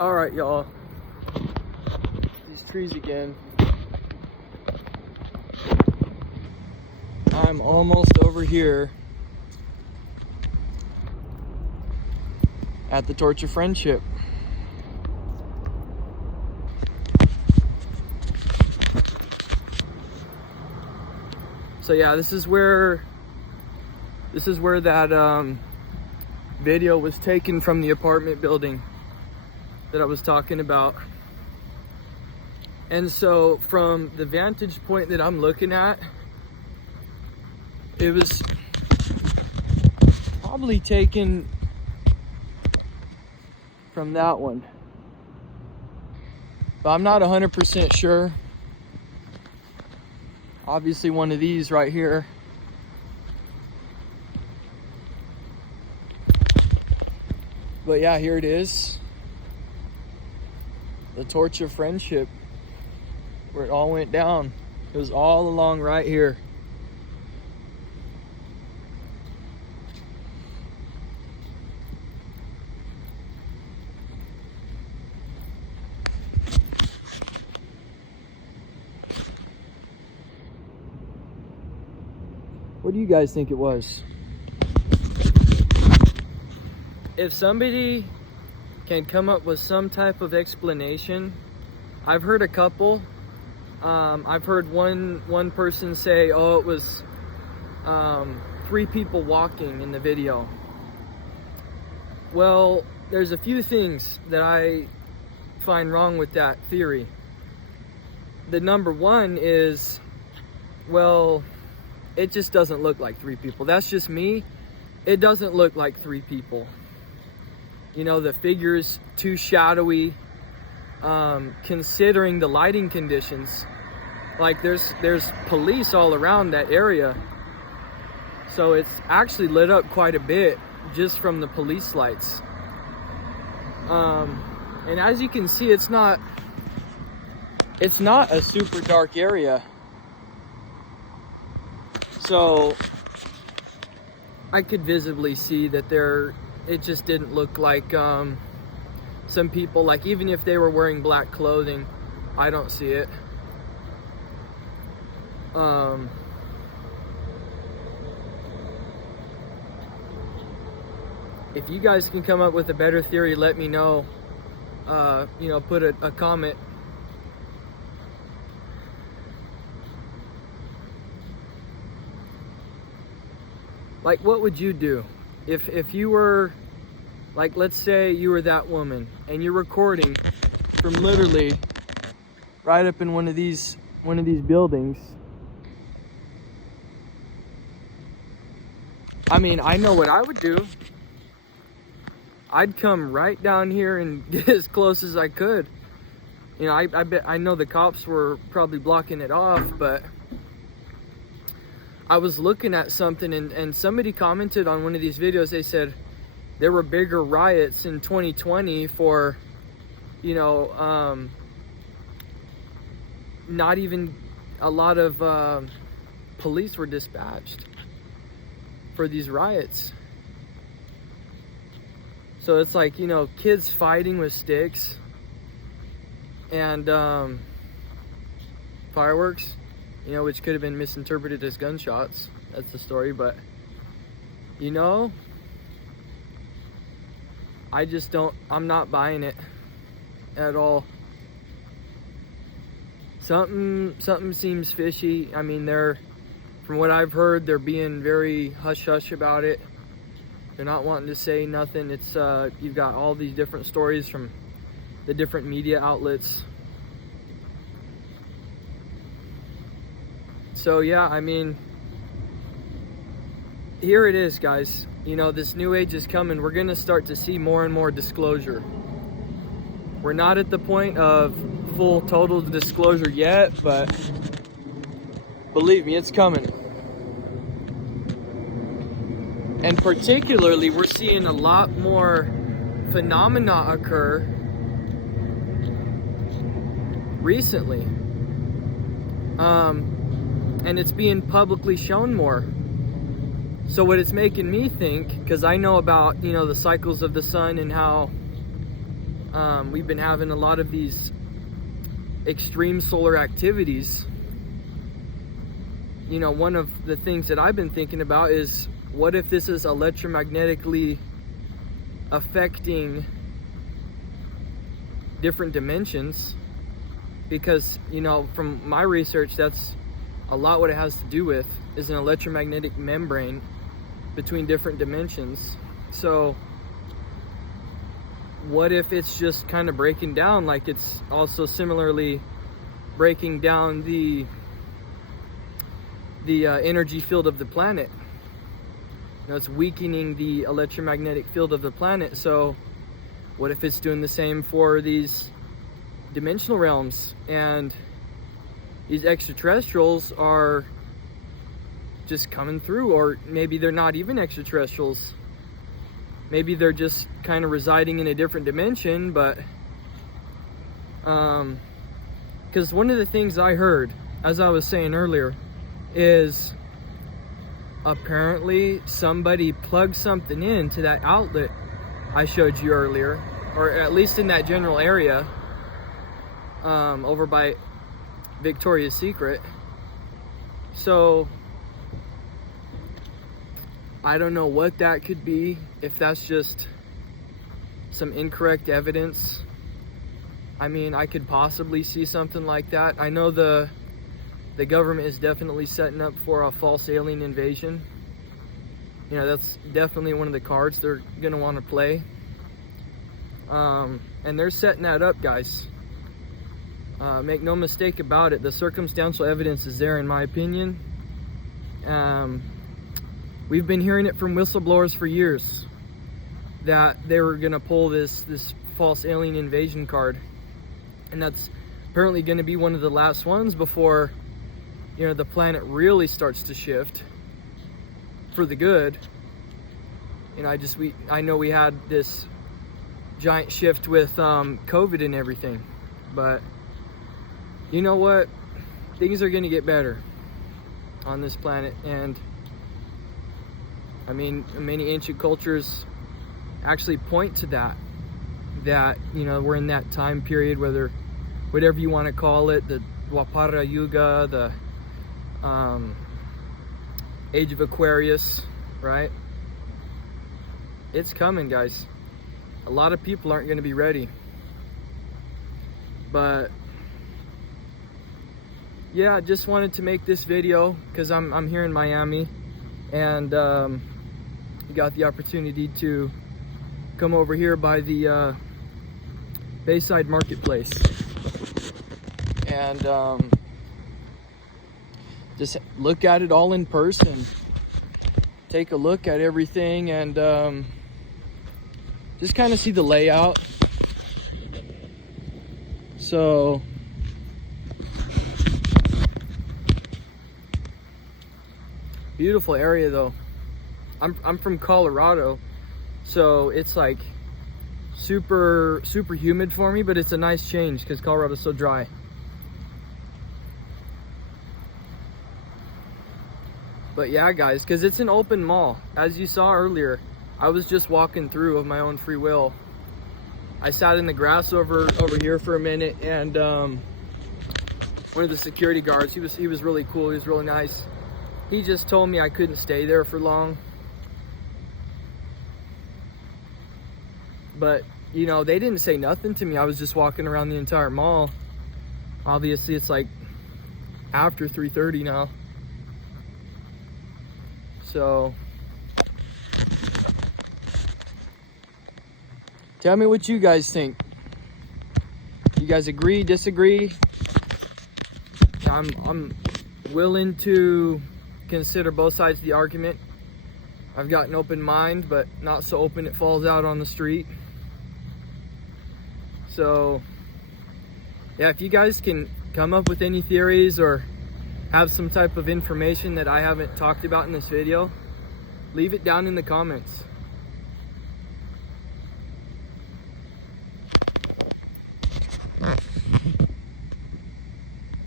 All right, y'all. These trees again. I'm almost over here at the Torch of Friendship. So yeah, this is where that video was taken from, the apartment building that I was talking about. And so from the vantage point that I'm looking at, it was probably taken from that one, but I'm not 100% sure. Obviously one of these right here. But yeah, here it is. The Torch of Friendship, where it all went down. It was all along right here. What do you guys think it was? If somebody can come up with some type of explanation, I've heard a couple. I've heard one person say, oh, it was 3 people walking in the video. Well, there's a few things that I find wrong with that theory. The number one is, well, it just doesn't look like 3 people. That's just me. It doesn't look like 3 people. You know, the figure's too shadowy, considering the lighting conditions. Like there's police all around that area. So it's actually lit up quite a bit just from the police lights. And as you can see, it's not a super dark area. So I could visibly see that it just didn't look like some people, like even if they were wearing black clothing, I don't see it. If you guys can come up with a better theory, let me know. You know, put a comment. Like, what would you do if you were, like, let's say you were that woman and you're recording from literally right up in one of these buildings? I mean, I know what I would do. I'd come right down here and get as close as I could. You know, I know the cops were probably blocking it off, but I was looking at something and somebody commented on one of these videos. They said there were bigger riots in 2020 for, you know, not even a lot of police were dispatched for these riots. So it's like, you know, kids fighting with sticks and fireworks, you know, which could have been misinterpreted as gunshots. That's the story, but, you know, I'm not buying it at all. Something seems fishy. I mean, from what I've heard, they're being very hush-hush about it. They're not wanting to say nothing. It's you've got all these different stories from the different media outlets. So yeah, I mean, here it is, guys. You know, this new age is coming. We're gonna start to see more and more disclosure. We're not at the point of full total disclosure yet, but believe me, it's coming. And particularly, we're seeing a lot more phenomena occur recently. And it's being publicly shown more. So what it's making me think, because I know about, you know, the cycles of the sun and how we've been having a lot of these extreme solar activities. You know, one of the things that I've been thinking about is, what if this is electromagnetically affecting different dimensions? Because, you know, from my research, that's a lot what it has to do with, is an electromagnetic membrane between different dimensions. So what if it's just kind of breaking down, like it's also similarly breaking down the energy field of the planet? You know, it's weakening the electromagnetic field of the planet. So what if it's doing the same for these dimensional realms, and these extraterrestrials are just coming through? Or maybe they're not even extraterrestrials. Maybe they're just kind of residing in a different dimension. But because one of the things I heard, as I was saying earlier, is apparently somebody plugged something into that outlet I showed you earlier, or at least in that general area, over by Victoria's Secret. So I don't know what that could be, if that's just some incorrect evidence. I mean, I could possibly see something like that. I know the government is definitely setting up for a false alien invasion. You know, that's definitely one of the cards they're gonna want to play. And they're setting that up, guys. Make no mistake about it. The circumstantial evidence is there, in my opinion. We've been hearing it from whistleblowers for years that they were gonna pull this false alien invasion card, and that's apparently gonna be one of the last ones before, you know, the planet really starts to shift for the good. You know, I know we had this giant shift with COVID and everything, but you know what? Things are gonna get better on this planet. And I mean, many ancient cultures actually point to that, you know, we're in that time period, whatever you want to call it, the Dwapara Yuga, the Age of Aquarius, right? It's coming, guys. A lot of people aren't going to be ready. But yeah, I just wanted to make this video because I'm here in Miami, and got the opportunity to come over here by the Bayside marketplace, and just look at it all in person, take a look at everything, and just kind of see the layout. So beautiful area though. I'm from Colorado, so it's like super humid for me, but it's a nice change because Colorado's so dry. But yeah, guys, because it's an open mall. As you saw earlier, I was just walking through of my own free will. I sat in the grass over here for a minute, and one of the security guards, he was really cool, he was really nice. He just told me I couldn't stay there for long. But, you know, they didn't say nothing to me. I was just walking around the entire mall. Obviously, it's like after 3:30 now. So, tell me what you guys think. You guys agree, disagree? I'm willing to consider both sides of the argument. I've got an open mind, but not so open it falls out on the street. So yeah, if you guys can come up with any theories or have some type of information that I haven't talked about in this video, leave it down in the comments.